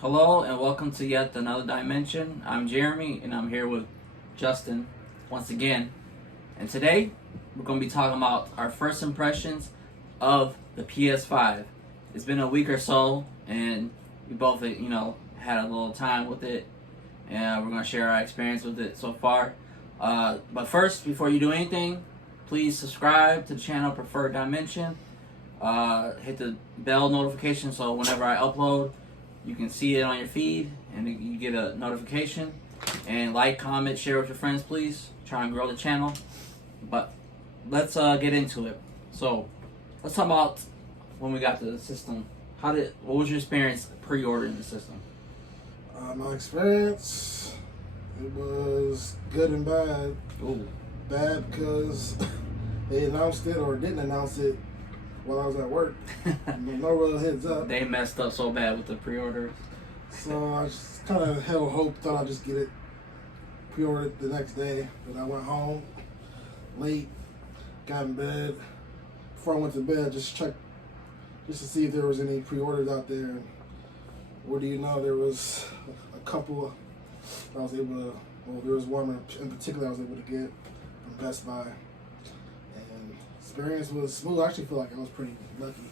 Hello and welcome to yet another dimension. I'm Jeremy and I'm here with Justin once again. And today we're going to be talking about our first impressions of the PS5. It's been a week or so and we both, had a little time with it, and we're going to share our experience with it so far. But first, before you do anything, please subscribe to the channel Preferred Dimension. Hit the bell notification so whenever I upload, you can see it on your feed and you get a notification. And like, comment, share with your friends, please. Try and grow the channel. But let's get into it. So let's talk about when we got the system. What was your experience pre-ordering the system? My experience, it was good and bad. Ooh. Bad because they announced it or didn't announce it while I was at work. No real heads up. They messed up so bad with the pre-orders. So I just kind of held hope, thought I'd just get it pre-ordered the next day. But I went home late, got in bed. Before I went to bed, just checked just to see if there was any pre-orders out there. And what do you know, there was a couple I was able to, well, there was one in particular I was able to get from Best Buy. And experience was smooth. I actually feel like I was pretty lucky.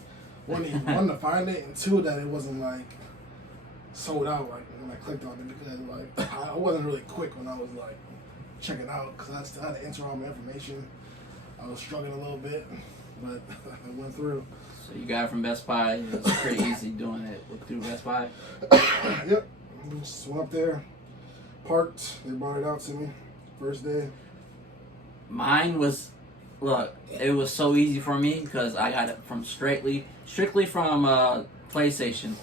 One, to find it, and two, that it wasn't like sold out like when I clicked on it, because like I wasn't really quick when I was like checking out, because I still had to enter all my information. I was struggling a little bit, but I went through. So you got it from Best Buy. It was pretty easy doing it through Best Buy. Yep. Just went up there, parked. They brought it out to me first day. Mine was, look, it was so easy for me because I got it from strictly from PlayStation.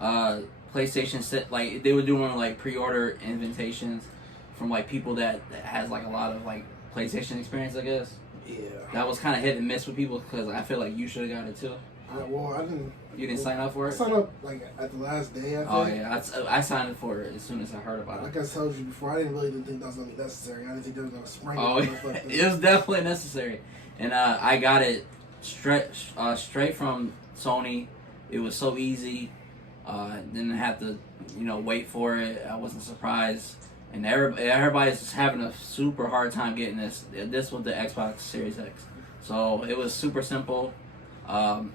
PlayStation said, like, they were doing like pre-order invitations from like people that has like a lot of like PlayStation experience, I guess. Yeah. That was kind of hit and miss with people because I feel like you should have got it too. I didn't. You didn't sign up for it? I signed up like at the last day. I think. Oh yeah, I signed up for it as soon as I heard about it. Like I told you before, I didn't think that was gonna be necessary. I didn't think they were gonna spring it. Oh, it was definitely necessary, and I got it straight from Sony. It was so easy. Didn't have to, wait for it. I wasn't surprised, and everybody's just having a super hard time getting this. This was the Xbox Series X, so it was super simple.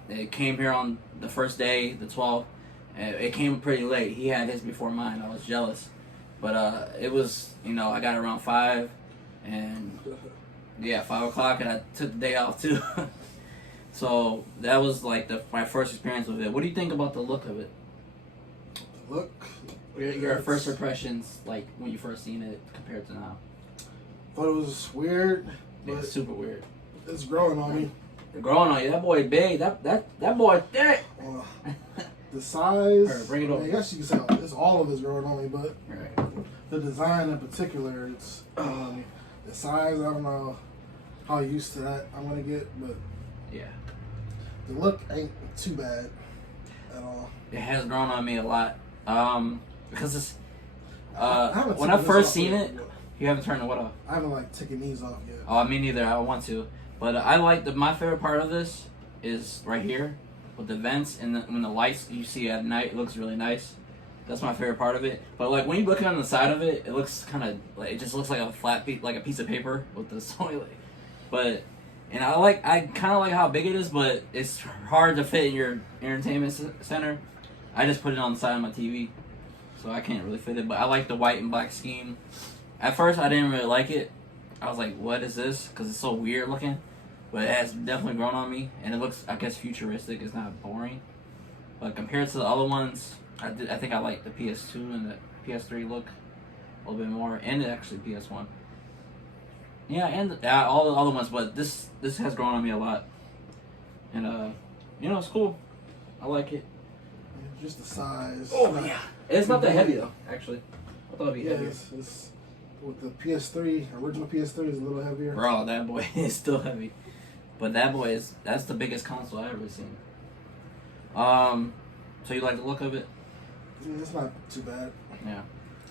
It came here on the first day, the 12th. It came pretty late. He had his before mine. I was jealous, but it was, I got it around 5, and yeah, 5 o'clock, and I took the day off too. So that was like my first experience with it. What do you think about the look of it? Look, Your first impressions, like when you first seen it compared to now. Thought it was weird. It's super weird. It's growing on me. Growing on you. That boy big. That boy thick. The size. Right, bring it over. I guess you can say it's all of it's growing on me, but Right. the design in particular, it's the size. I don't know how used to that I'm gonna get, but Yeah. the look ain't too bad at all. It has grown on me a lot. Because it's haven't when taken I this first off seen yet. it, you haven't turned the what off? I haven't like taken these off yet. Oh, me neither. I want to, but I like my favorite part of this is right here with the vents and when the lights you see at night. It looks really nice. That's my favorite part of it. But like when you look on the side of it, it looks kind of like it just looks like a flat piece, like a piece of paper with the Sony. But and I kind of like how big it is, but it's hard to fit in your entertainment center. I just put it on the side of my TV, so I can't really fit it. But I like the white and black scheme. At first, I didn't really like it. I was like, "What is this?" Because it's so weird looking. But it has definitely grown on me, and it looks, I guess, futuristic. It's not boring. But compared to the other ones, I think I like the PS2 and the PS3 look a little bit more, and actually PS1. Yeah, and all the other ones, but this has grown on me a lot, and it's cool. I like it. Just the size. Oh yeah, it's not that heavy though. Actually, I thought it'd be heavier. It's with the PS3, original PS3 is a little heavier. Bro, that boy is still heavy, but that's the biggest console I've ever seen. So you like the look of it? Yeah, it's not too bad. Yeah,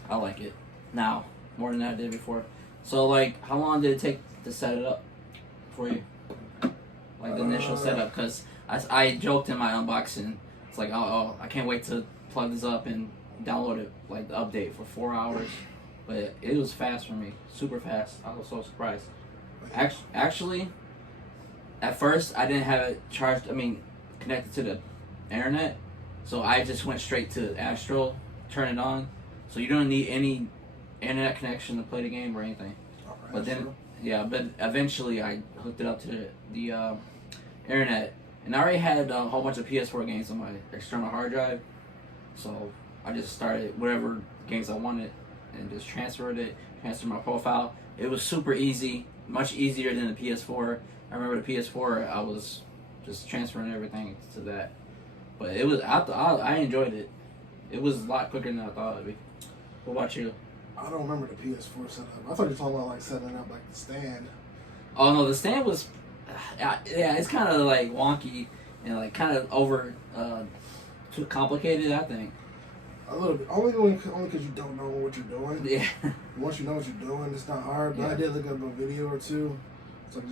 I like it now more than I did before. So like, how long did it take to set it up for you? Like the initial setup, because I joked in my unboxing. It's like, oh, I can't wait to plug this up and downloaded like the update for 4 hours, but it was fast for me, super fast. I was so surprised. Actually, at first I didn't have it charged. I mean, connected to the internet, so I just went straight to Astro, turn it on, so you don't need any internet connection to play the game or anything. Alright, But then, sure. yeah, but eventually I hooked it up to the internet, and I already had a whole bunch of PS4 games on my external hard drive, so I just started whatever games I wanted and just transferred my profile. It was super easy, much easier than the PS4. I remember the PS4, I was just transferring everything to that, but it was I enjoyed it. It was a lot quicker than I thought it'd be. What about you? I don't remember the PS4 setup. I thought you were talking about like setting up like the stand. Oh no, the stand was, yeah, it's kind of like wonky and like kind of over too complicated, I think. A little bit, only because you don't know what you're doing. Yeah. Once you know what you're doing, it's not hard. But Yeah. I did look up a video or two, so I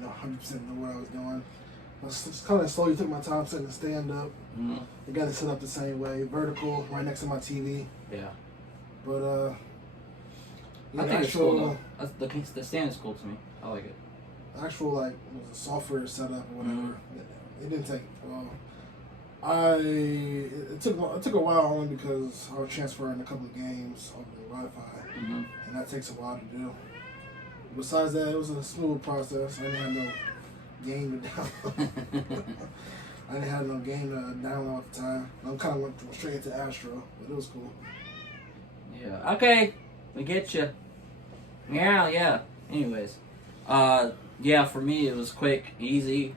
know 100% know what I was doing. I was just kind of slowly took my time setting the stand up. Mm-hmm. I got it set up the same way, vertical, right next to my TV. Yeah. But yeah, I think it's cool though. The stand is cool to me. I like it. actual like was a software setup or whatever. Mm-hmm. It didn't take well. It took a while only because I was transferring a couple of games over the Wi-Fi, Mm-hmm. and that takes a while to do. Besides that, it was a smooth process. I didn't have no game to download. I didn't have no game to download at the time. I kind of went straight into Astro, but it was cool. Yeah. Okay. We get you. Yeah. Anyways, yeah. For me, it was quick, easy,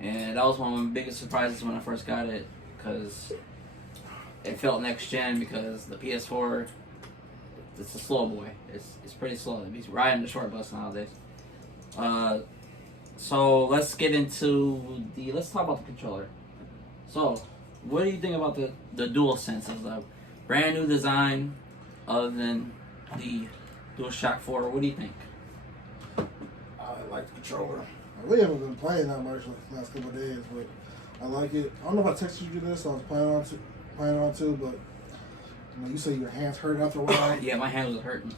and that was one of my biggest surprises when I first got it, because it felt next gen. Because the PS4, it's a slow boy. It's pretty slow. It's riding the short bus nowadays. So let's get into let's talk about the controller. So, what do you think about the DualSense? It's a brand new design, other than the DualShock 4. What do you think? I like the controller. I really haven't been playing that much the last couple of days, but I like it. I don't know if I texted you this. I was planning on to, but you say your hands hurt after a while. Yeah, my hand was hurting.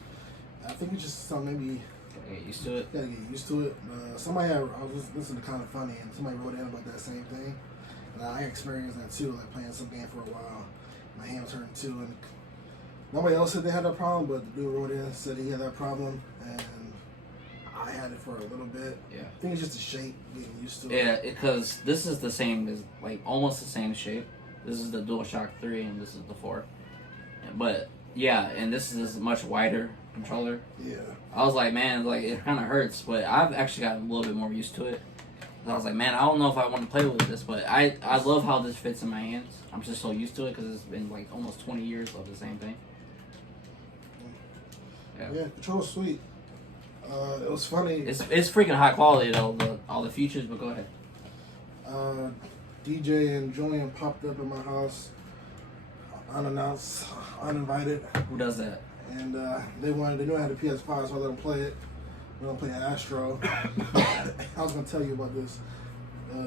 I think it's just something maybe Get used to it. gotta get used to it. I was listening to Kind of Funny, and somebody wrote in about that same thing. And I experienced that too, like playing some game for a while. My hand was hurting too, and nobody else said they had that problem, but the dude wrote in said he had that problem, and I had it for a little bit. Yeah. I think it's just the shape, getting used to it. Yeah, because this is the same as almost the same shape. This is the DualShock 3, and this is the 4. But yeah, and this is a much wider controller. Yeah. I was like, man, it kind of hurts, but I've actually gotten a little bit more used to it. I was like, man, I don't know if I want to play with this, but I love how this fits in my hands. I'm just so used to it because it's been almost 20 years of the same thing. Yeah, control's sweet. It was funny. It's freaking high quality though, all the features. But go ahead. DJ and Julian popped up at my house, unannounced, uninvited, Who does that? and they knew I had a PS5, so I let them play it. We don't play Astro. I was gonna tell you about this.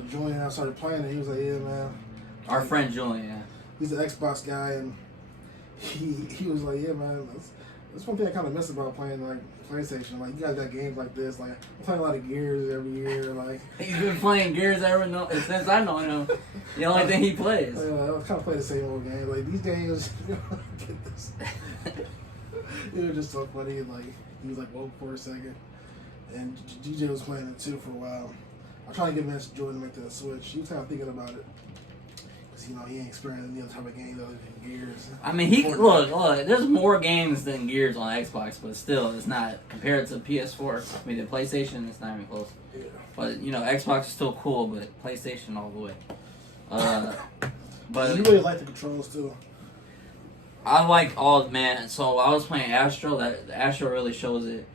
Julian and I started playing it. He was like, "Yeah, man." Our friend Julian. He's an Xbox guy, and he was like, "Yeah, man. That's one thing I kind of miss about playing like PlayStation. Like, you guys got games like this. Like, I'm playing a lot of Gears every year. Like, He's been playing Gears since I know him. The only thing he plays. I kind of play the same old game. Like, these games, get this. It was just so funny. And like, he was like woke for a second, and DJ was playing it too for a while. I'm trying to get Mr. Jordan to make that switch. He was kind of thinking about it. He ain't experienced any other type of games other than Gears. I mean, look. There's more games than Gears on Xbox, but still, it's not compared to PS4. I mean, the PlayStation, it's not even close. Yeah. But Xbox is still cool, but PlayStation all the way. But you really like the controls too. I like man. So I was playing Astro. The Astro really shows it.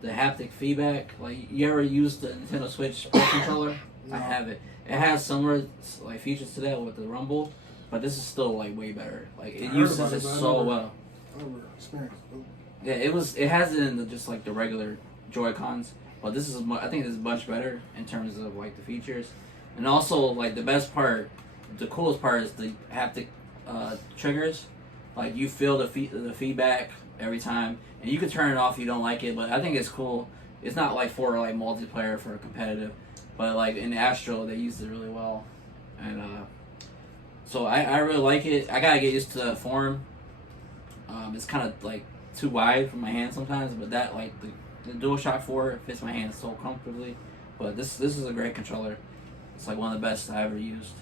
The haptic feedback. Like, you ever used the Nintendo Switch Pro controller? No. I have it. It has similar features to that with the rumble, but this is still way better. Like, it uses it so well. I never experienced it. Yeah, it has it in just the regular Joy Cons, but this is I think this is much better in terms of the features, and also the best part, the coolest part is the haptic triggers. Like you feel the feedback every time, and you can turn it off if you don't like it. But I think it's cool. It's not like for like multiplayer for competitive, but like in Astro they used it really well, and so I really like it. I gotta get used to the form. It's kind of like too wide for my hand sometimes, but that like the DualShock 4 fits my hand so comfortably. But this is a great controller. It's like one of the best I ever used.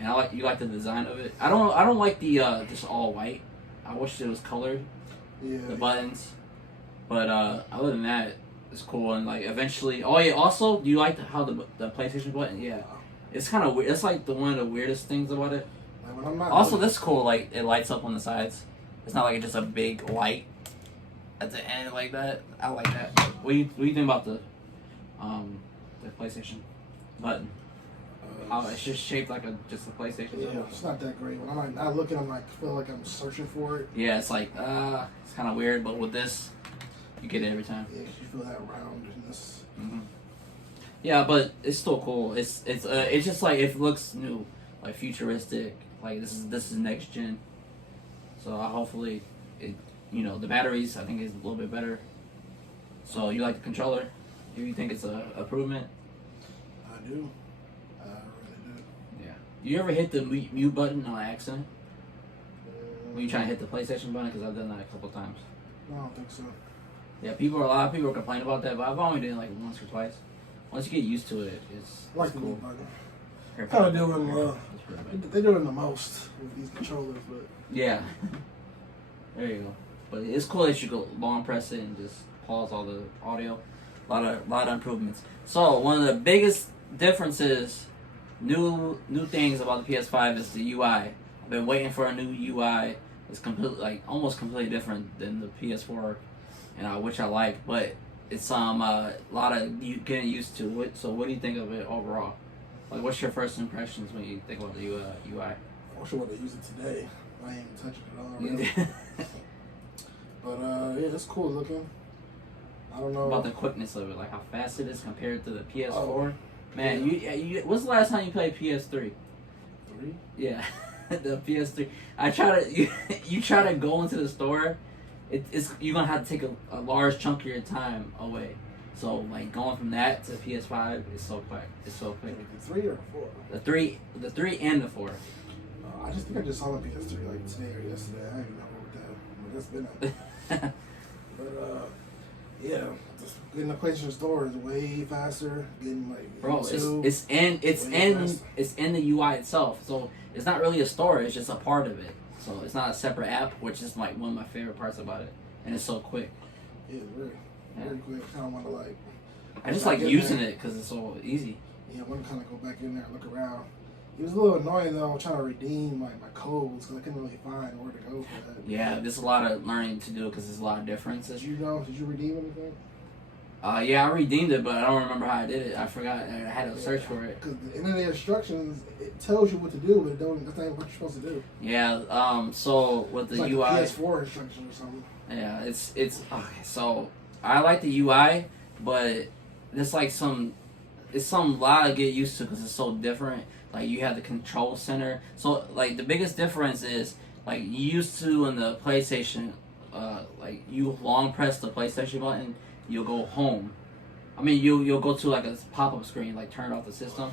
And you like the design of it. I don't like the just all white. I wish it was colored. Yeah. The buttons. But other than that, it's cool. And like eventually, oh yeah. Also, do you like how the PlayStation button? Yeah. It's kind of weird. It's like one of the weirdest things about it. Like when I'm not Also, this is cool. Like it lights up on the sides. It's not like just a big light at the end like that. I like that. What do you think about the PlayStation button? How it's just shaped like just a PlayStation. Yeah, it's not that great. When I'm like not looking, I'm like feel like I'm searching for it. Yeah, it's like it's kind of weird, but with this, you get it every time. Yeah, 'cause you feel that roundness. Mm-hmm. Yeah, but it's still cool. It's just like it looks new, like futuristic. Like this is next gen. So hopefully, the batteries I think is a little bit better. So you like the controller? Do you think it's a improvement? I do. I really do. Yeah. You ever hit the mute button on accident? When you try to hit the PlayStation button? Because I've done that a couple times. No, I don't think so. Yeah, a lot of people complain about that, but I've only done it like once or twice. Once you get used to it, it's I like the cool. mute button. Kind of doing they're doing the most with these controllers, but yeah. There you go. But it's cool that you go long press it and just pause all the audio. A lot of improvements. So one of the biggest differences, new things about the PS5 is the UI. I've been waiting for a new UI. It's almost completely different than the PS4, and which I like. But it's a lot of you getting used to it. So what do you think of it overall? Like, what's your first impressions when you think about the UI? I wish I would have used it today. I ain't even touching it all. Really. But yeah, it's cool looking. I don't know about the quickness of it, like how fast it is compared to the PS4. Oh, Man, you what's the last time you played PS3? 3? Yeah, the PS3. I try to you try to go into the store. It's you're gonna have to take a large chunk of your time away. So like going from that to PS5 is so quick. It's so quick. The 3 or 4? The three and the 4. I just think I just saw the PS3 like today or yesterday. I don't even know what that. That's been out. But yeah, just getting the PlayStation Store is way faster. Getting like Bro, YouTube, it's in the UI itself. So it's not really a store. It's just a part of it. So it's not a separate app, which is like one of my favorite parts about it. And it's so quick. Yeah, very quick. I kind of want to like. I just like using it because it's so easy. Yeah, I want to kind of go back in there and look around. It was a little annoying though, trying to redeem my codes because I couldn't really find where to go for that. Yeah, there's a lot of learning to do because there's a lot of differences. Did you redeem anything? Yeah, I redeemed it, but I don't remember how I did it. I forgot. I had to search for it. Because in the instructions, it tells you what to do, but it don't. That's not what you're supposed to do. Yeah. So with the it's like UI, the PS4 instructions or something. Yeah, it's okay. So I like the UI, but it's like it's a lot to get used to because it's so different. Like you have the control center. So like the biggest difference is like you used to in the PlayStation, like you long press the PlayStation button, you'll go home. I mean you'll go to like a pop-up screen, like turn off the system.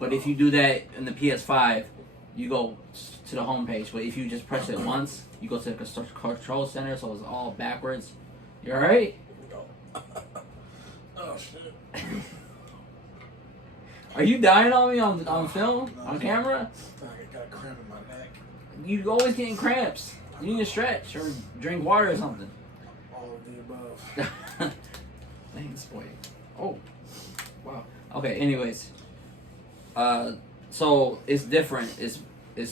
But if you do that in the PS5, you go to the home page. But if you just press it once, you go to the control center, so it's all backwards. You alright? Oh shit. Are you dying on me on film? No, on camera? I got a cramp in my neck. You always getting cramps. You need to stretch or drink water or something. All of the above. Thanks, boy. Oh. Wow. Okay, anyways. So it's different. It's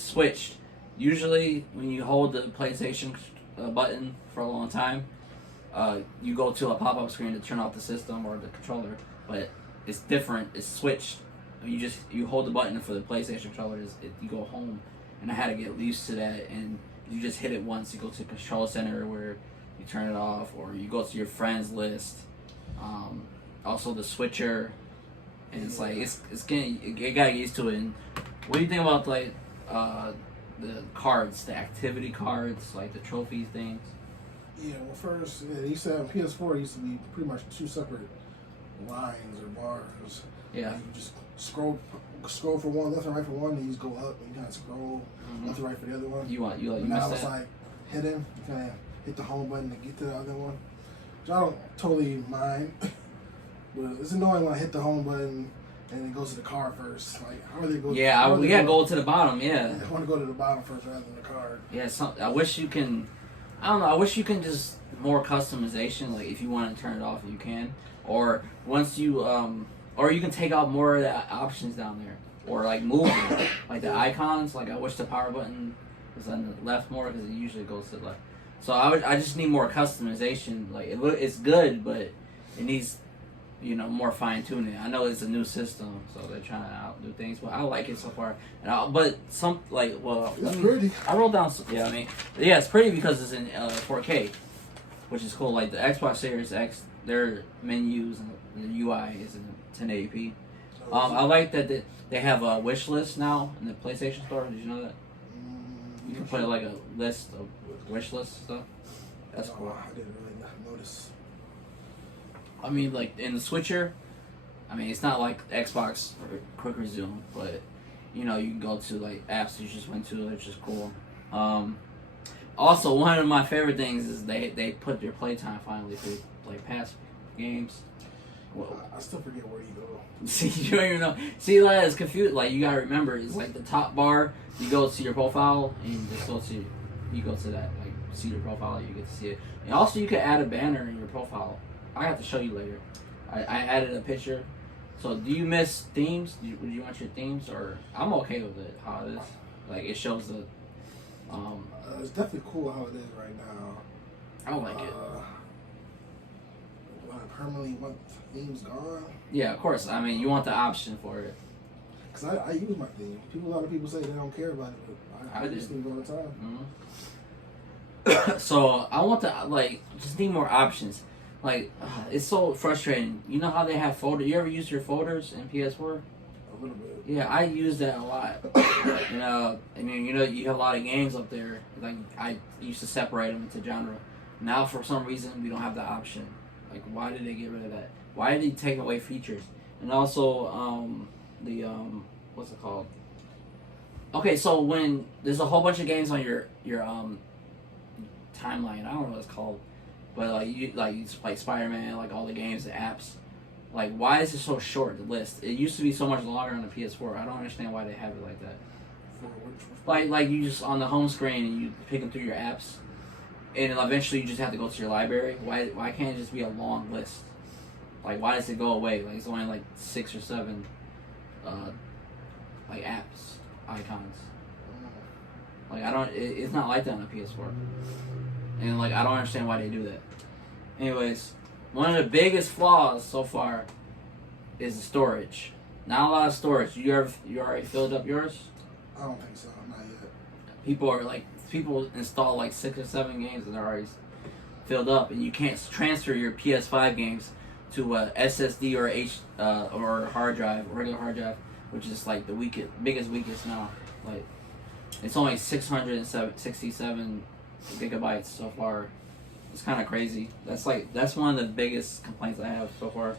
switched. Usually when you hold the PlayStation button for a long time, you go to a pop-up screen to turn off the system or the controller, but it's different. It's switched. You hold the button for the PlayStation controller. You go home, and I had to get used to that. And you just hit it once. You go to the control center where you turn it off, or you go to your friends list. Also the switcher, and it's like it's getting you gotta get used to it. And what do you think about like the cards, the activity cards, like the trophy things. Yeah, well, first, yeah, they used to have PS4 used to be pretty much two separate lines or bars. Yeah. Like you just scroll for one, left and right for one, and you just go up and you kind of scroll left and right for the other one. You now missed it's that? like hidden. You kind of hit the home button to get to the other one, which I don't totally mind. But it's annoying when I hit the home button and it goes to the car first. Like, how are they going? Yeah, we gotta go to the bottom. Yeah. I want to go to the bottom first rather than the card. Yeah. I wish you can. I don't know. I wish you can just more customization. Like if you want to turn it off, you can. Or once you or you can take out more of the options down there. Or like move them. Like the icons. Like I wish the power button was on the left more because it usually goes to the left. So I just need more customization. Like it's good, but it needs, more fine tuning. I know it's a new system, so they're trying to outdo things, but I like it so far. But It's pretty. I wrote down some. Yeah, it's pretty because it's in 4K, which is cool. Like the Xbox Series X, their menus and the UI is in 1080p. I like that they have a wish list now in the PlayStation Store. Did you know that? You can put like a list of wish list stuff. That's cool. I didn't really notice. I mean, like in the Switcher, it's not like Xbox or Quick Resume, but you can go to like apps you just went to, which is cool. Also, one of my favorite things is they put your playtime finally for like past games. Well, I still forget where you go. See, you don't even know. See, like it's confused. Like you gotta remember, it's like the top bar. You go to your profile and you just go to that, like see your profile. You get to see it. And also, you can add a banner in your profile. I have to show you later. I added a picture. So, do you miss themes? Would you want your themes, or I'm okay with it how it is. Like it shows the. It's definitely cool how it is right now. I don't like it. I permanently want themes gone. Yeah, of course. You want the option for it. Cause I use my theme. A lot of people say they don't care about it, but I use themes all the time. Mm-hmm. So I want to just need more options. Like it's so frustrating. You know how they have folders? You ever use your folders in PS4? A little bit. Yeah, I use that a lot. You have a lot of games up there. Like I used to separate them into genre. Now for some reason we don't have the option. Like why did they get rid of that? Why did they take away features? And also what's it called? Okay, so when there's a whole bunch of games on your timeline, I don't know what it's called, but you play Spider-Man, like all the games, the apps. Like why is it so short, the list? It used to be so much longer on the PS4. I don't understand why they have it like that. Like you just on the home screen and you pick them through your apps, and then eventually you just have to go to your library. Why can't it just be a long list? Like why does it go away? Like it's only like 6 or 7 like apps, icons. Like it's not like that on the PS4. And like I don't understand why they do that. Anyways, one of the biggest flaws so far is the storage. Not a lot of storage. You already filled up yours? I don't think so. Not yet. People install like 6 or 7 games and they're already filled up, and you can't transfer your PS5 games to a SSD or hard drive, regular hard drive, which is like the biggest now. Like it's only 667 gigabytes so far. It's kind of crazy. That's one of the biggest complaints I have so far.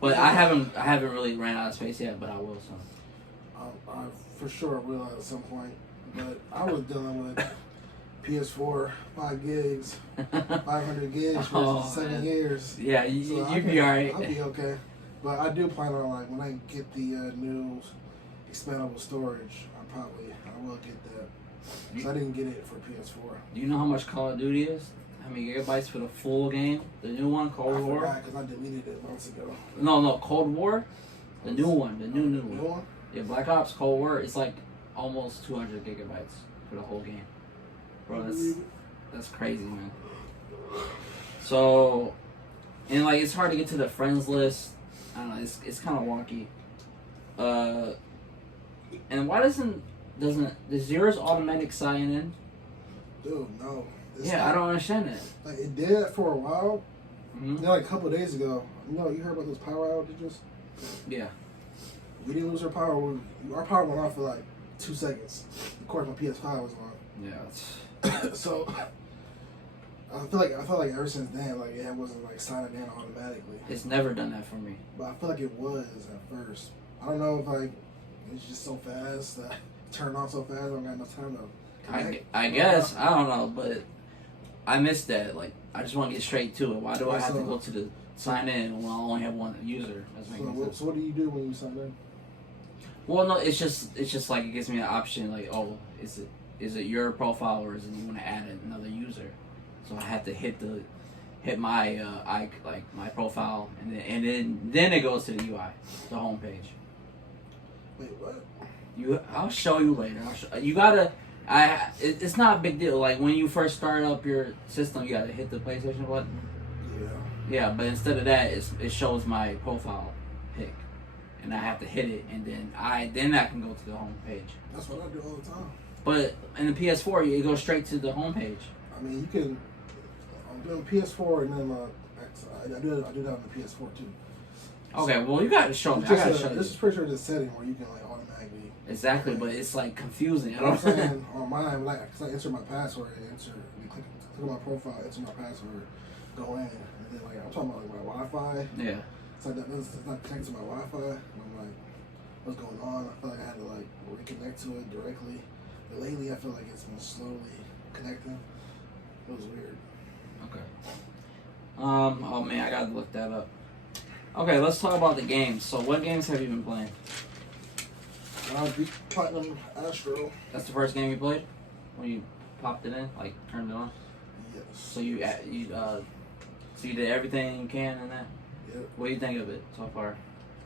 But I haven't really ran out of space yet, but I will soon. I for sure will at some point. But I was dealing with PS4 5 gigs, 500 gigs for 7 years. Yeah, you'd be alright. I'll be okay. But I do plan on when I get the new expandable storage, I will get that. Because I didn't get it for PS4. Do you know how much Call of Duty is? How many gigabytes for the full game? The new one, Cold War? I forgot because I deleted it months ago. No, Cold War? The new one. The new one? Yeah, Black Ops Cold War, it's like almost 200 gigabytes for the whole game. Bro, that's crazy, man. So, and it's hard to get to the friends list. I don't know, it's kind of wonky. And why does yours automatic sign in? Dude, no. I don't understand that. Like it did for a while. Mm-hmm. Like a couple of days ago. You heard about those power outages? Yeah. We didn't lose our power. Our power went off for like 2 seconds. Of course, my PS5 was on. Yeah. So I felt like ever since then, like it wasn't like signing in automatically. It's never done that for me. But I feel like it was at first. I don't know if like it's just so fast that turned on so fast. I don't got enough time to connect. I guess I don't know, but I missed that. Like I just want to get straight to it. Why do I have to go to the sign in when I only have one user? So what do you do when you sign in? Well, no, it's just like it gives me an option. Like, oh, is it your profile or is it you want to add another user? So I have to hit my my profile and then it goes to the UI, the homepage. Wait, what? I'll show you later. You gotta. It's not a big deal. Like when you first start up your system, you gotta hit the PlayStation button. Yeah. Yeah, but instead of that, it shows my profile pic, and I have to hit it, and then I can go to the home page. That's what I do all the time. But in the PS4, you go straight to the home page. I mean, you can. I'm doing PS4 and then I do that on the PS4 too. Okay, well you gotta show me. I gotta show you. This is pretty sure the setting where you can like automatically. Exactly, but it's like confusing. I'm saying on mine, like, cause I enter my password, click on my profile, enter my password, go in, and then like I'm talking about like my Wi-Fi. Yeah. It's like it's not connected to my Wi-Fi. And I'm like, what's going on? I feel like I had to like reconnect to it directly. But lately, I feel like it's been slowly connecting. It was weird. Okay. Oh man, I gotta look that up. Okay, let's talk about the games. So, what games have you been playing? I beat Platinum Astro. That's the first game you played when you popped it in, like turned it on. Yes. So you did everything you can in that. Yep. What do you think of it so far?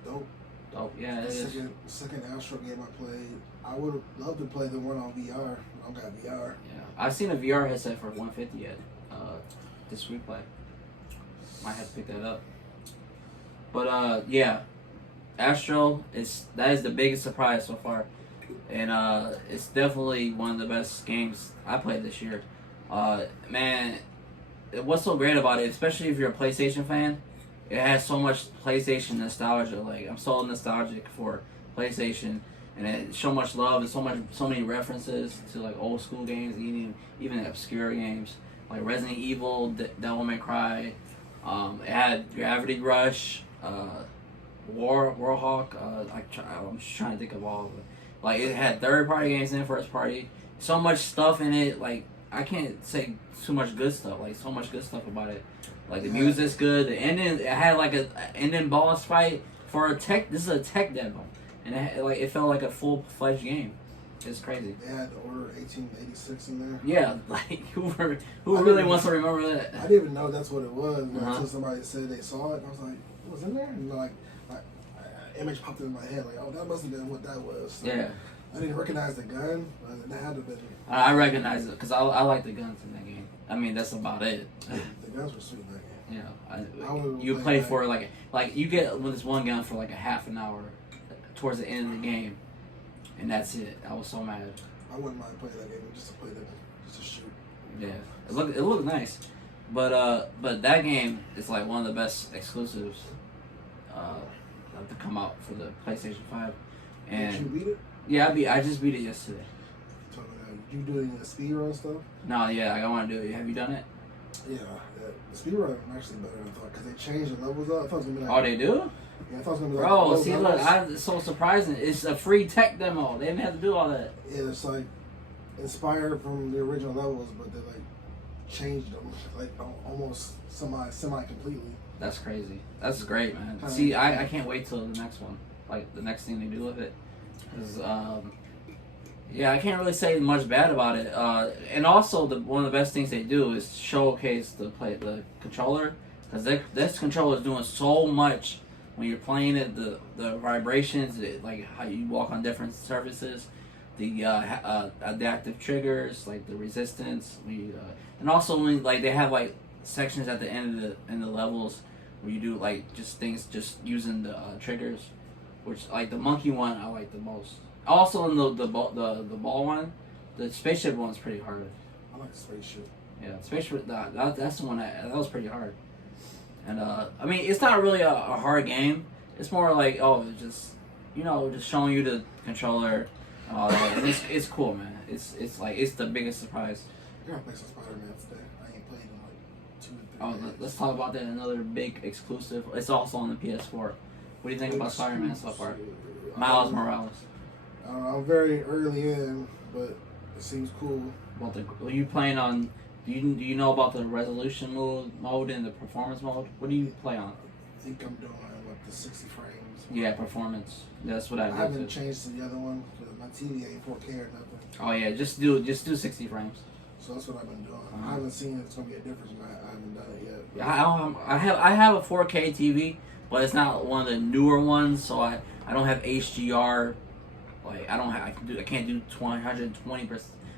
Dope. Dope. Yeah, it The is. second Astro game I played. I would have loved to play the one on VR. I don't got VR. Yeah, I've seen a VR headset for $150 yet. This week, like, might have to pick that up. But yeah, Astro that is the biggest surprise so far, and it's definitely one of the best games I played this year. Man, what's so great about it, especially if you're a PlayStation fan, it has so much PlayStation nostalgia. Like I'm so nostalgic for PlayStation, and it's so much love and so many references to like old school games, even obscure games like Resident Evil, Devil May Cry. It had Gravity Rush, Warhawk. I'm just trying to think of all of it. Like it had third party games and first party. So much stuff in it. Like I can't say too much good stuff. Like so much good stuff about it. Like the music's good. The ending, it had like a ending boss fight for a tech. This is a tech demo, and it felt like a full fledged game. It's crazy. They had the Order 1886 in there. Yeah, like who really wants to remember that? I didn't even know that's what it was until somebody said they saw it. And I was like, it was in there? And like, image popped in my head. Like, oh, that must have been what that was. So Yeah. I didn't recognize the gun. But that had to have been. I recognize it because I like the guns in that game. I mean, that's about it. The guns were sweet in that game. Yeah, you play for like you get with this one gun for like a half an hour towards the end of the game. And that's it. I was so mad. I wouldn't mind playing that game just to play that, just to shoot. Yeah, it looked nice, but that game is like one of the best exclusives to come out for the PlayStation 5. And did you beat it? Yeah, I just beat it yesterday. You doing the speed run stuff? No, yeah, I want to do it. Have you done it? Yeah, the speed run actually better than I thought because they changed the levels up. I thought it was gonna be like, Oh, they do? Yeah, I thought it was gonna be like. Bro, see, look, it's so surprising. It's a free tech demo. They didn't have to do all that. Yeah, it's like inspired from the original levels, but they like changed them like almost semi completely. That's crazy. That's great, man. See, I can't wait till the next one, like the next thing they do with it, because yeah, I can't really say much bad about it. And also, one of the best things they do is showcase the controller, because this controller is doing so much when you're playing it. The vibrations, like how you walk on different surfaces, the adaptive triggers, like the resistance, and also when like they have like sections at the end of the levels where you do like just things just using the triggers, which like the monkey one I like the most. Also in the ball one, the spaceship one's pretty hard. I like the spaceship. Yeah, spaceship that's the one that was pretty hard. And I mean it's not really a hard game. It's more like just showing you the controller, Oh, it's cool, man. It's like it's the biggest surprise. I gotta play some Spider-Man today. I ain't played in like 2 or 3 Oh, days. let's talk about that. Another big exclusive. It's also on the PS4. What do you think about Spider-Man so far? Miles Morales. I don't know, I'm very early in, but it seems cool. Well, are you playing on? Do you know about the resolution mode and the performance mode? What do you play on? I think I'm doing the 60 frames. Yeah, performance. That's what I do. I haven't changed to the other one because my TV ain't 4K or nothing. Oh yeah, just do 60 frames. So that's what I've been doing. I haven't seen if it's gonna be a difference, but I haven't done it yet. Yeah, I have a 4K TV, but it's not one of the newer ones, so I don't have HDR. Like I can't do 120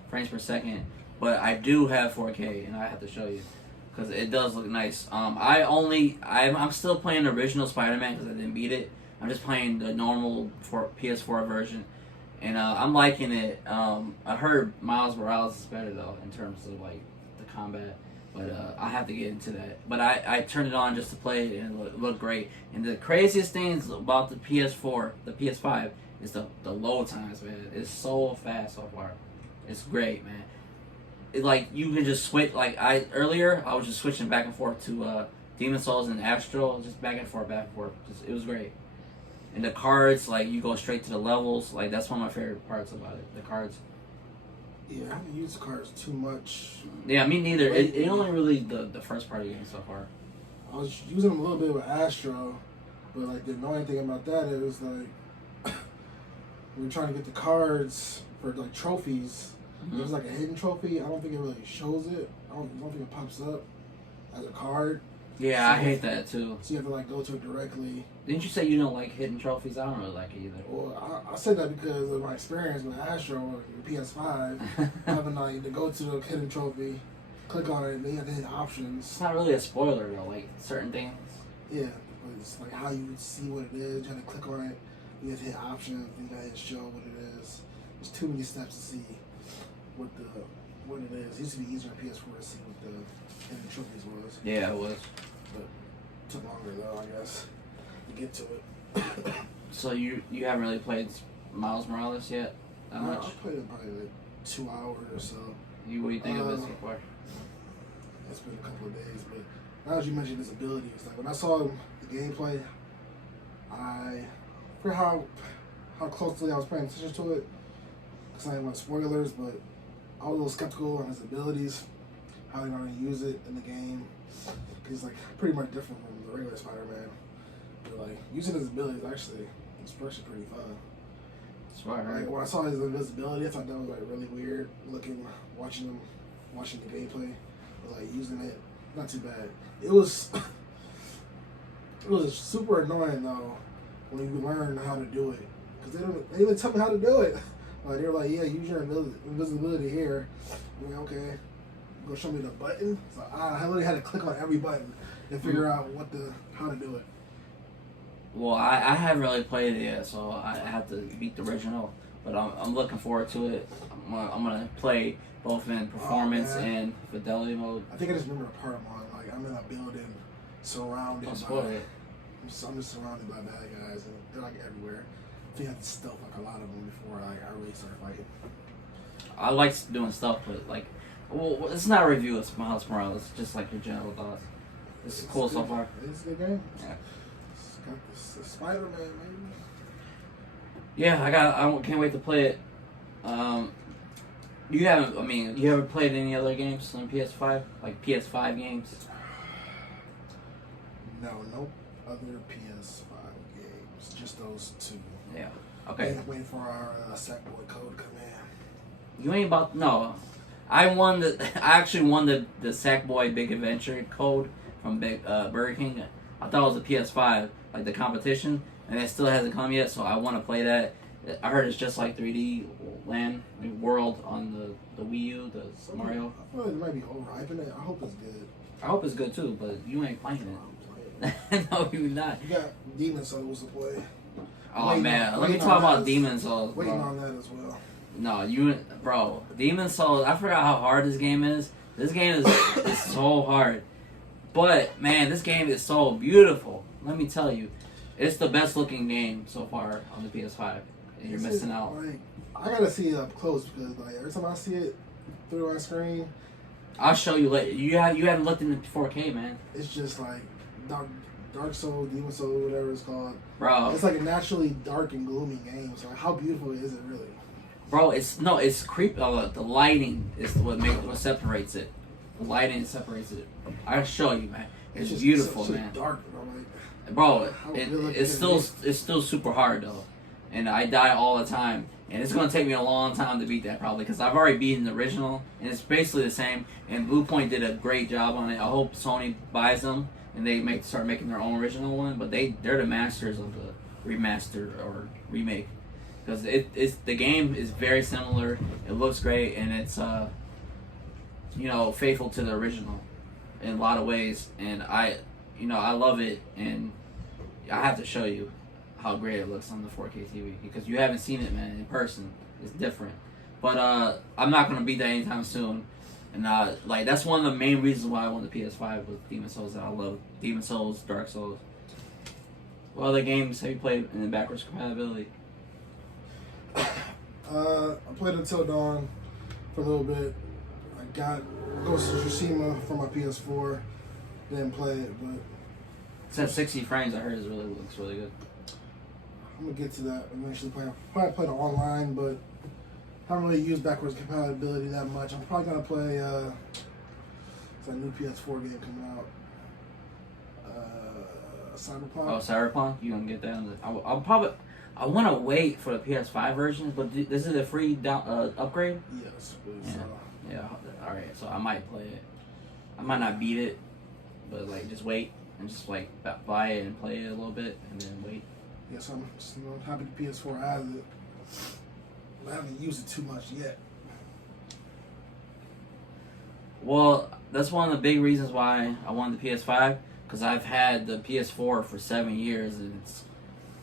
frames per second, but I do have 4K, and I have to show you because it does look nice. I'm still playing the original Spider-Man because I didn't beat it. I'm just playing the normal PS4 version, and I'm liking it. I heard Miles Morales is better though in terms of like the combat, but I have to get into that. But I turned it on just to play it and it looked great. And the craziest things about the PS4, the PS5 is the load times, man. It's so fast so far. It's great, man. It, like you can just switch. Like earlier, I was just switching back and forth to Demon Souls and Astral, just back and forth. It was great. And the cards, like you go straight to the levels. Like that's one of my favorite parts about it. The cards. Yeah, I haven't used cards too much. Yeah, me neither. It only really the first part of the game so far. I was using them a little bit with Astro, but like the annoying thing about that is like when you're trying to get the cards for like trophies. Mm-hmm. There's like a hidden trophy. I don't think it really shows it. I don't think it pops up as a card. Yeah, So I hate that too. So you have to like go to it directly. Didn't you say you don't like hidden trophies? I don't really like it either. Well, I said that because of my experience with Astro and PS5. Having like to go to the hidden trophy, click on it, and then you have to hit options. It's not really a spoiler though. Like certain things. Yeah, but it's like how you see what it is. You have to click on it. You have to hit options. You got to hit show what it is. There's too many steps to see what it is. It used to be easier on PS4 to see what the hidden trophies was. Yeah, it was. But it took longer though, I guess, to get to it. So you haven't really played Miles Morales yet? That much? I played it probably like 2 hours or so. What do you think of it so far? It's been a couple of days, but now as you mentioned his abilities, like when I saw the gameplay, I forgot how closely I was paying attention to it, because I didn't want spoilers, but I was a little skeptical on his abilities, how they're going to use it in the game, because he's like pretty much different from the regular Spider-Man. But like using his abilities actually, it's actually pretty fun. Like when I saw his invisibility, I thought that was like really weird looking, watching the gameplay, but like using it, not too bad. It was super annoying though when you learn how to do it, because they didn't tell me how to do it. Like they were like, yeah, use your invisibility here. I'm like, okay, you gonna show me the button? So I literally had to click on every button and figure out how to do it. Well, I haven't really played it yet, so I have to beat the original. But I'm looking forward to it. I'm gonna play both in performance and fidelity mode. I think I just remember a part I'm on. Like I'm in a building surrounded Don't spoil it. I'm just surrounded by bad guys, and they're like everywhere. I think I had to stealth like a lot of them before I really started fighting. I like doing stuff, but like, well, it's not a review of Miles Morales. It's just like your general thoughts. It's cool so far. It's a good game. Yeah. It's got this Spider-Man, man. Yeah, I can't wait to play it. You haven't played any other games on PS5, like PS5 games? No other PS5 games. Just those two. Yeah. Okay. Waiting for our Sackboy code to come in. You ain't about no. I actually won the Sackboy Big Adventure code from Burger King. I thought it was a PS5, like the competition, and it still hasn't come yet. So I want to play that. I heard it's just like 3D Land World on the Wii U, the Mario. I feel like it might be overhyping it. I hope it's good. I hope it's good too, but you ain't playing it. I'm playing it. No, you're not. You got Demon Souls to play. Oh man, let me talk about Demon Souls. Waiting on that as well. No, bro, Demon Souls. I forgot how hard this game is. This game is so hard, but man, this game is so beautiful. Let me tell you, it's the best looking game so far on the PS5. and you're missing out. Like, I gotta see it up close because like every time I see it through my screen, I'll show you later. You haven't looked in the 4K, man. it's just like Dark Souls, Demon Souls, whatever it's called. Bro, It's like a naturally dark and gloomy game. So like, how beautiful is it really? bro, it's creep. The lighting is what separates it. The lighting separates it. I'll show you, man. It's just beautiful, so man. Dark, bro. Like, Bro, how it's still super hard though, and I die all the time, and it's gonna take me a long time to beat that probably because I've already beaten the original, and it's basically the same. And Blue Point did a great job on it. I hope Sony buys them and they start making their own original one, but they're the masters of the remaster or remake because the game is very similar. It looks great, and it's faithful to the original in a lot of ways, and I love it, and I have to show you how great it looks on the 4K TV because you haven't seen it, man, in person. It's different. But I'm not gonna beat that anytime soon. And that's one of the main reasons why I want the PS5 with Demon Souls. That I love Demon Souls, Dark Souls. What other games have you played in the backwards compatibility? I played Until Dawn for a little bit. I got Ghost of Tsushima for my PS4. Didn't play it, but It's at 60 frames. I heard looks really good. I'm gonna get to that eventually. Probably play it online, but haven't really used backwards compatibility that much. I'm probably gonna play it's a new PS4 game coming out. Cyberpunk. Oh, Cyberpunk? You gonna get that? I want to wait for the PS5 version, but this is a free upgrade. Yes. Yeah. All right. So I might play it. I might not beat it, but like just wait and just like buy it and play it a little bit and then wait. Yes, I'm just happy the PS4 has it. I haven't used it too much yet. Well, that's one of the big reasons why I wanted the PS5 because I've had the PS4 for 7 years and it's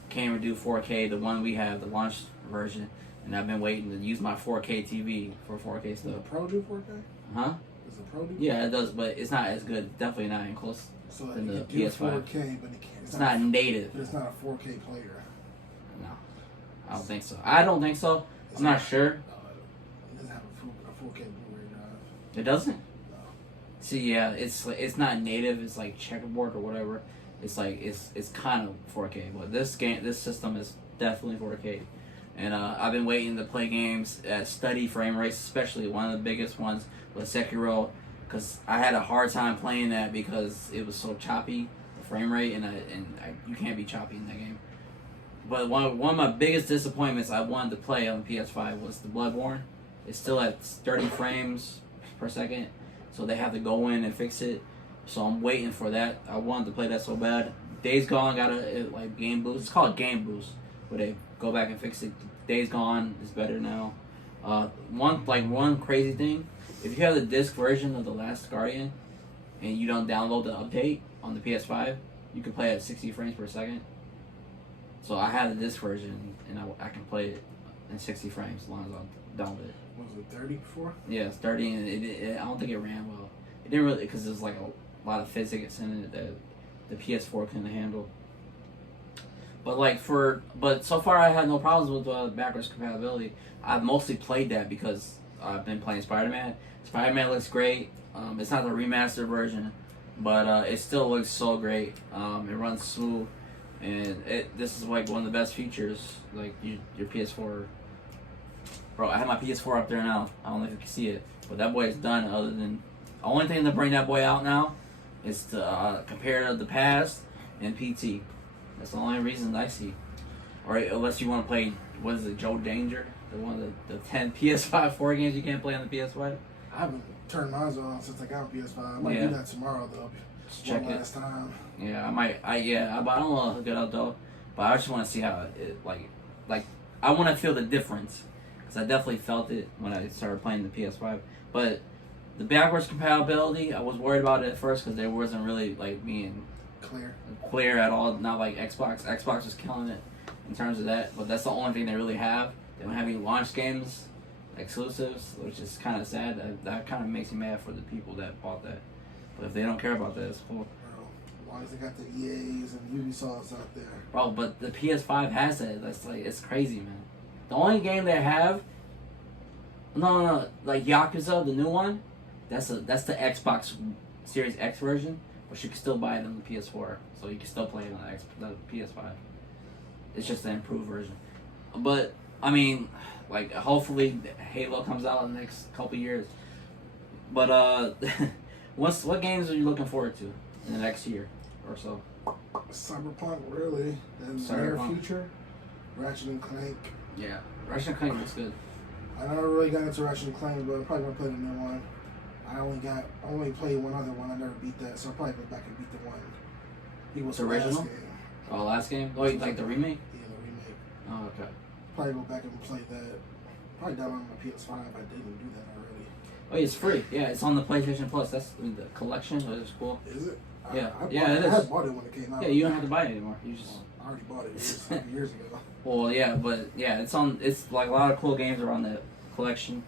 can't even do 4K. The one we have, the launch version, and I've been waiting to use my 4K TV for 4K Does the stuff. Pro do 4K? Huh? Does the Pro do? Yeah, it does, but it's not as good. Definitely not in close So than the it can do PS5. 4K, but it can't. It's not native. But it's not a 4K player. No, I don't think so. I don't think so. I'm not sure. It doesn't have a 4K Blu-ray drive. It doesn't. No. See, yeah, it's not native. It's like checkerboard or whatever. It's like it's kind of 4K, but this system is definitely 4K. And I've been waiting to play games at steady frame rates, especially one of the biggest ones was Sekiro, because I had a hard time playing that because it was so choppy, the frame rate, and you can't be choppy in that game. But one of my biggest disappointments I wanted to play on PS5 was the Bloodborne. It's still at 30 frames per second, so they have to go in and fix it. So I'm waiting for that. I wanted to play that so bad. Days Gone got a game boost. It's called Game Boost, where they go back and fix it. Days Gone is better now. One crazy thing, if you have the disc version of The Last Guardian and you don't download the update on the PS5, you can play at 60 frames per second. So I have the disc version and I can play it in 60 frames as long as I download it. What was it, 30 before? Yeah, it's 30 and I don't think it ran well. It didn't really, because there's like a lot of physics in it that the PS4 couldn't handle. But so far I had no problems with backwards compatibility. I've mostly played that because I've been playing Spider-Man. Spider-Man looks great. It's not the remastered version, but it still looks so great. It runs smooth, and this is like one of the best features. Like your PS4. Bro, I have my PS4 up there now. I don't know if you can see it, but that boy is done. Other than the only thing to bring that boy out now is to compare to the past and PT. That's the only reason I see. Or unless you want to play, what is it, Joe Danger? One of the 10 PS5 4 games you can't play on the PS5? I haven't turned mine on since I got PS5. I might do that tomorrow though. Just check it. Last time. Yeah, I might. But I don't want to hook it up though. But I just want to see how it like. I want to feel the difference because I definitely felt it when I started playing the PS5. But the backwards compatibility, I was worried about it at first because there wasn't really like being clear at all. Not like Xbox. Xbox was killing it in terms of that. But that's the only thing they really have. They don't have any launch games, exclusives, which is kind of sad. That kind of makes me mad for the people that bought that. But if they don't care about that, it's cool. Why does they got the EAs and Ubisofts out there? Bro, but the PS5 has that. That's like, it's crazy, man. The only game they have, no, like Yakuza, the new one, that's the Xbox Series X version, but you can still buy it on the PS4, so you can still play it on the PS5. It's just the improved version. But I mean, like hopefully Halo comes out in the next couple years. But what games are you looking forward to in the next year or so? Cyberpunk, really, and near future. Ratchet and Clank. Yeah, Ratchet and Clank looks good. I never really got into Ratchet and Clank, but I'm probably gonna play the new one. I only played one other one. I never beat that, so I'll probably go back and beat the one. It was the original. Oh, last game. Oh, you like the remake? Yeah, the remake. Oh, okay. Probably go back and play that. Probably download on my PS5. I didn't do that already. Oh, it's free. Yeah, it's on the PlayStation Plus. That's the collection. So it's cool. Is it? Yeah, it is. I bought it when it came out. Yeah, you don't have to buy it anymore. You just. I already bought it years ago. Well, yeah, but yeah, it's like a lot of cool games around that collection.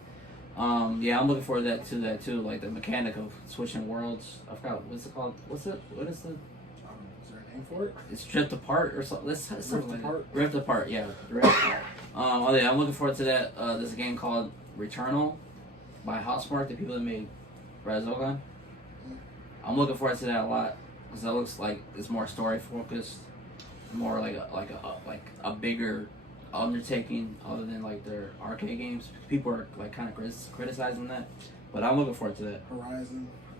Yeah, I'm looking forward to that too. Like the mechanic of switching worlds. I forgot what's it called. What is the? Is there a name for it? It's Drift Apart or something. Rift Apart. Rift Apart. Yeah. Rift. Oh yeah, I'm looking forward to that. There's a game called Returnal by Housemarque, the people that made Resogun. I'm looking forward to that a lot because that looks like it's more story focused, more like a bigger undertaking other than like their arcade games. People are like kind of criticizing that, but I'm looking forward to that.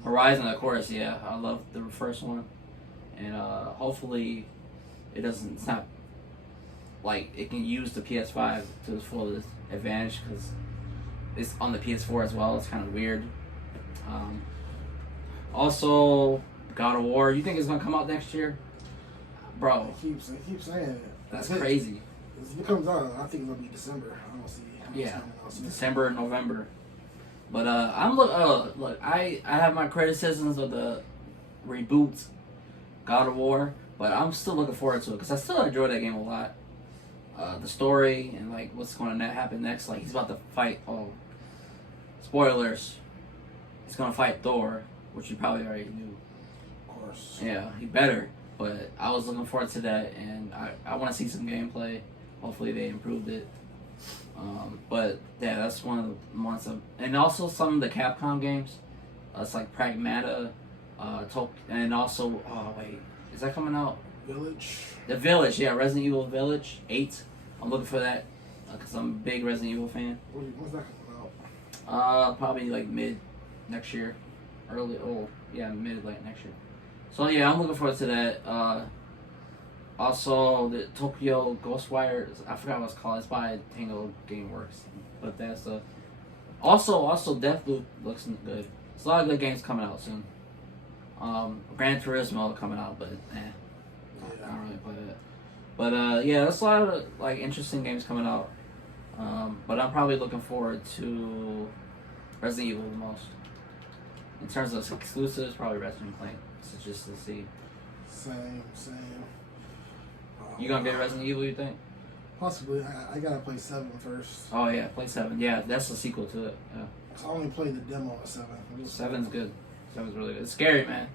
Horizon, of course, yeah. I love the first one, and hopefully it's not like it can use the PS5 to its fullest advantage because it's on the PS4 as well. It's kind of weird. Also, God of War. You think it's gonna come out next year, bro? I keep saying it. That's crazy. If it comes out, I think it'll be December. I don't see. Yeah, December, November. But look. I have my criticisms of the reboot God of War, but I'm still looking forward to it because I still enjoy that game a lot. The story and like what's going to happen next. Like he's about to fight. Oh, spoilers. He's gonna fight Thor, which you probably already knew. Of course. Yeah, he better. But I was looking forward to that, and I want to see some gameplay. Hopefully they improved it. But yeah, that's one of the ones and also some of the Capcom games. It's like Pragmata, and also is that coming out? Village. The Village, yeah, Resident Evil Village 8. I'm looking for that because I'm a big Resident Evil fan. When's that coming out? Probably like mid next year, mid late next year. So yeah, I'm looking forward to that. Also, the Tokyo Ghostwire, I forgot what it's called. It's by Tango Gameworks, but that's also Deathloop looks good. There's a lot of good games coming out soon. Gran Turismo coming out, but I don't really play that. But yeah, there's a lot of like interesting games coming out. But I'm probably looking forward to Resident Evil the most. In terms of exclusives, probably Resident Evil. So just to see. Same. You gonna get Resident Evil, you think? Possibly. I gotta play 7 first. Oh yeah, play 7. Yeah, that's the sequel to it. Yeah. I only played the demo of 7. 7's good. 7's really good. It's scary, man.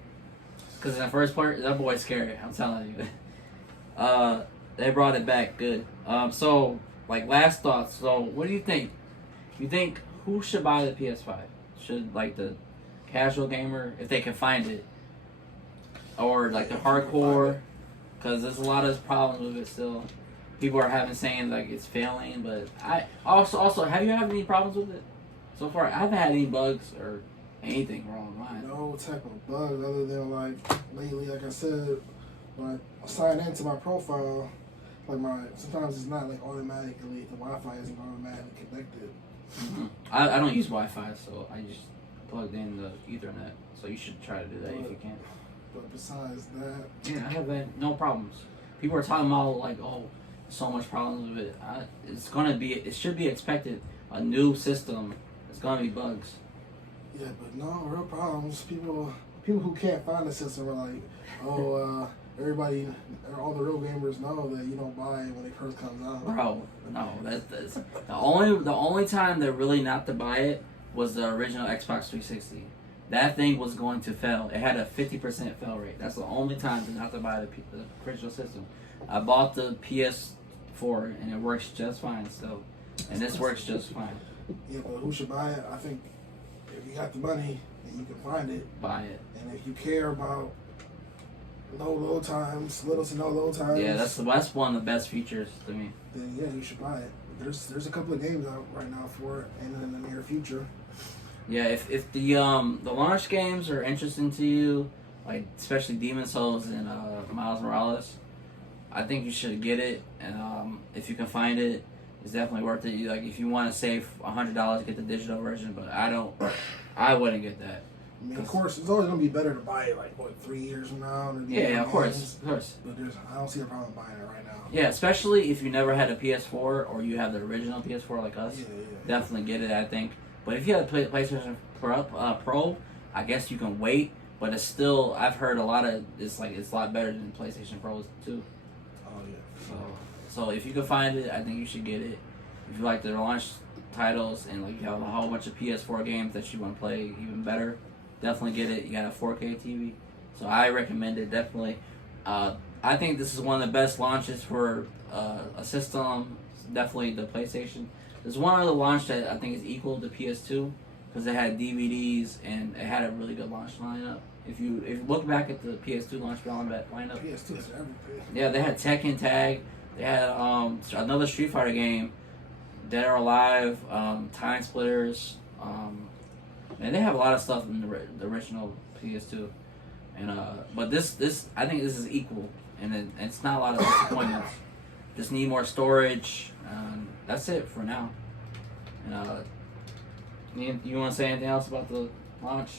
Because in the first part, that boy's scary. I'm telling you. They brought it back good. So like last thoughts. So what do you think? You think who should buy the PS5? Should like the casual gamer if they can find it, or like the hardcore? Because there's a lot of problems with it still. People are saying like it's failing, but I also have you had any problems with it so far? I haven't had any bugs or anything wrong with mine. No type of bug other than like lately, like I said, when I sign into my profile, like sometimes it's not like automatically, the Wi-Fi isn't automatically connected. Mm-hmm. I don't use Wi-Fi, so I just plugged in the Ethernet. So you should try to do that if you can. But besides that, yeah, I have had no problems. People are talking about like, oh, so much problems with it. It should be expected. A new system, it's gonna be bugs. Yeah, but no real problems. People who can't find the system are like, oh, everybody, all the real gamers know that you don't buy it when it first comes out. Bro, no, that's the only time they're really not to buy it was the original Xbox 360. That thing was going to fail. It had a 50% fail rate. That's the only time to not to buy the original system. I bought the PS4 and it works just fine still. and this works just fine. Yeah, but who should buy it? I think if you got the money and you can find it, Buy it. and if you care about no load times, little to no load times. Yeah, that's one of the best features to me. Then yeah, you should buy it. There's a couple of games out right now for it, and in the near future. Yeah, if the launch games are interesting to you, like especially Demon Souls and Miles Morales, I think you should get it. And if you can find it, it's definitely worth it. Like if you want to save $100, get the digital version. But I wouldn't get that. I mean, of course, it's always gonna be better to buy it like 3 years from now. Yeah, of course. But I don't see a problem buying it right now. Yeah, especially if you never had a PS4 or you have the original PS4 like us. Yeah. Definitely get it, I think. But if you have a PlayStation Pro, I guess you can wait. But it's still, I've heard a lot of it's a lot better than PlayStation Pros too. Oh yeah. So if you can find it, I think you should get it. If you like the launch titles and like you have a whole bunch of PS4 games that you want to play even better, definitely get it. You got a 4K TV, so I recommend it definitely. I think this is one of the best launches for a system. Definitely the PlayStation. There's one other launch that I think is equal to PS2 because it had DVDs and it had a really good launch lineup. If you look back at the PS2 launch lineup, PS2 is everything. yeah, they had Tekken Tag. They had another Street Fighter game, Dead or Alive, Time Splitters, and they have a lot of stuff in the original PS2. And but this I think this is equal, and it's not a lot of disappointments. Just need more storage. That's it for now. And you want to say anything else about the launch?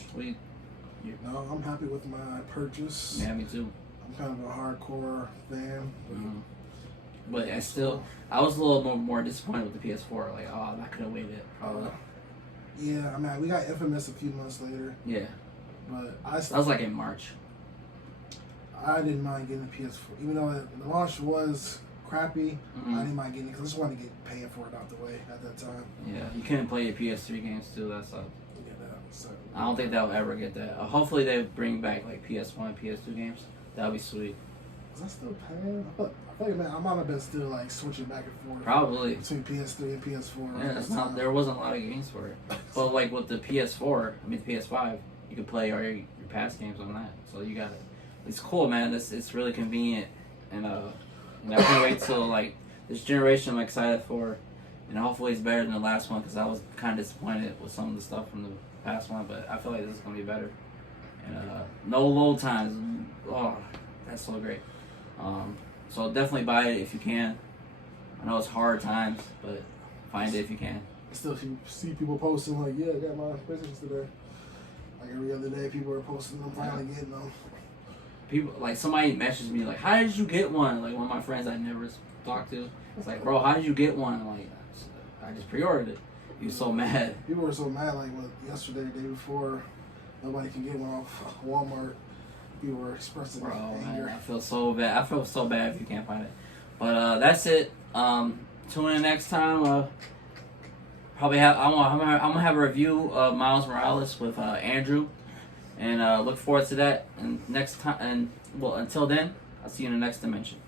No, I'm happy with my purchase. Yeah, me too. I'm kind of a hardcore fan. But I was a little more disappointed with the PS4. Like, oh, I could have waited. Probably. Yeah, I mean, we got Infamous a few months later. Yeah. But that was like in March. I didn't mind getting the PS4. Even though the launch was crappy, I didn't mind getting it because I just wanted to get paying for it out the way at that time. Yeah, you couldn't play your PS3 games too. That sucked. Yeah, that sucked. I don't think they'll ever get that. Hopefully they bring back like PS1, PS2 games. That'll be sweet. Was I still paying? I thought man, I might have been still like switching back and forth. Probably between PS3 and PS4. Yeah, there wasn't a lot of games for it. But like with the PS4, the PS5, you could play all your past games on that. So you got it. It's cool, man. It's really convenient, and I can't wait till like this generation. I'm excited for, and hopefully it's better than the last one because I was kind of disappointed with some of the stuff from the past one. But I feel like this is gonna be better, and no load times. Oh, that's so great. So definitely buy it if you can. I know it's hard times, but find it if you can. I still see people posting like, yeah, I got my PlayStation today. Like every other day, people are posting them finally getting them. People like somebody messaged me like, "How did you get one?" Like one of my friends I never talked to. It's like, "Bro, how did you get one?" I'm like, I just pre-ordered it. He was so mad. People were so mad. Like yesterday, the day before, nobody can get one off Walmart. People were expressing anger. Man, I feel so bad. I feel so bad if you can't find it. But that's it. Tune in next time. Probably I'm gonna have a review of Miles Morales with Andrew, and look forward to that. And next time, and well, until then, I'll see you in the next dimension.